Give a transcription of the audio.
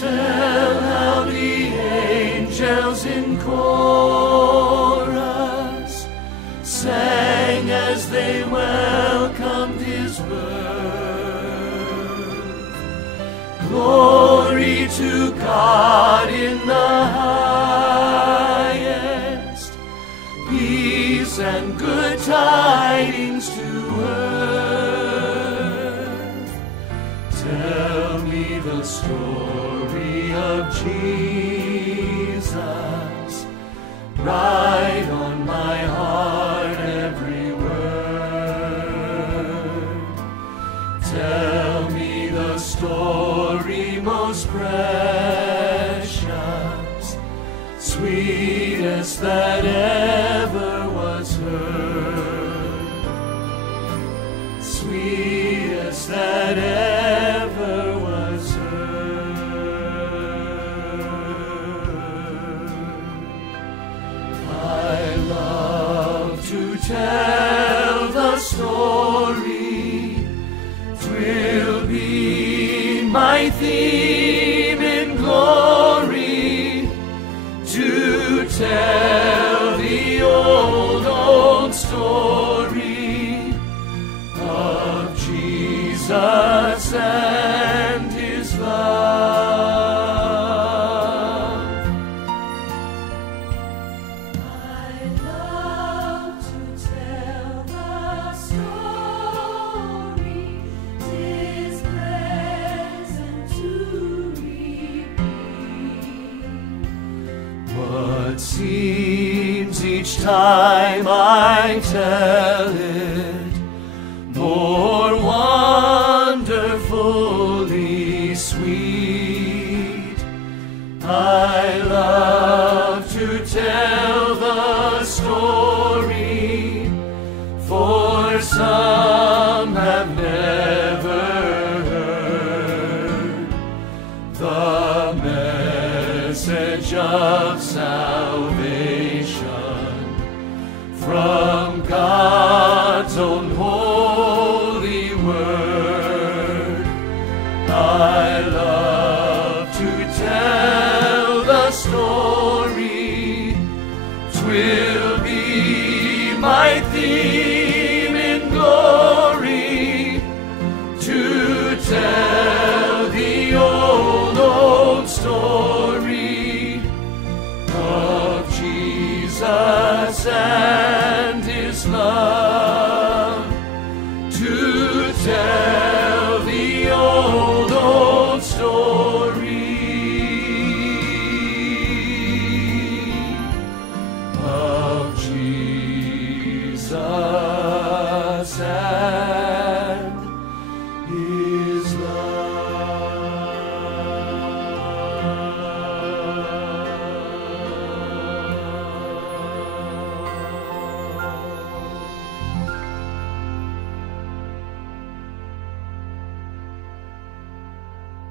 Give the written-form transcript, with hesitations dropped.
Tell how the angels in chorus sang as they welcomed his birth. Glory to God in the highest, peace and good tidings to earth. Tell me the story of Jesus, write on my heart every word. Tell me the story most precious, sweetest that ever was heard, sweetest that ever was heard. I love to tell the story, 'twill be my theme in glory, to tell the old story of Jesus and his love. I love to tell the story, 'tis pleasant to repeat. What seems each time I tell it more wonderfully sweet. I love to tell the story, for some have never heard the message of salvation from God's own holy